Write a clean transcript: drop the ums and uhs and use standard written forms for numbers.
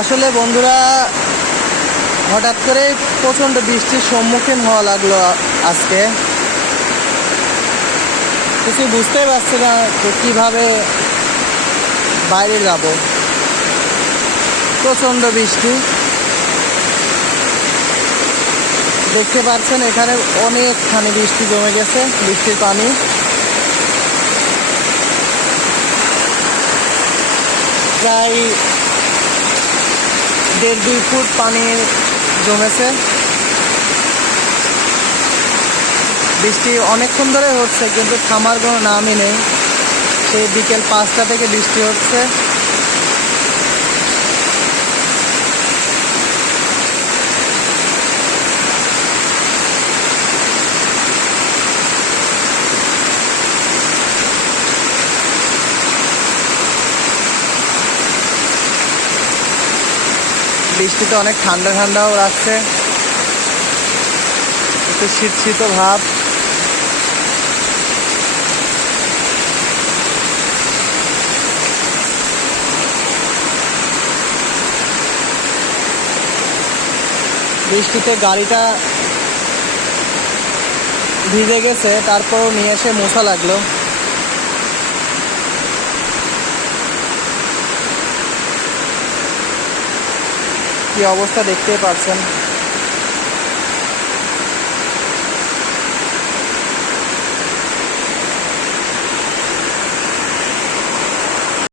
আসলে বন্ধুরা, হঠাৎ করে প্রচণ্ড বৃষ্টির সম্মুখীন হওয়া লাগলো আজকে। কিছু বুঝতেই পারছি না যে কীভাবে বাইরে যাব। প্রচণ্ড বৃষ্টি, দেখতে পাচ্ছেন এখানে অনেকখানি বৃষ্টি জমে গেছে। বৃষ্টির পানি প্রায় 1.5-2 ফুট পানি জমেছে। বৃষ্টি অনেকক্ষণ ধরে হচ্ছে, কিন্তু থামার কোনো নামই নেই। সেই বিকেল 5টা থেকে বৃষ্টি হচ্ছে। বৃষ্টিতে অনেক ঠান্ডা ঠান্ডাও লাগছে, একটু শীত শীত ভাব। বৃষ্টিতে গাড়িটা ভিজে গেছে, তারপরও নিয়ে এসে মোছা লাগলো। কি অবস্থা দেখতেই পাচ্ছেন।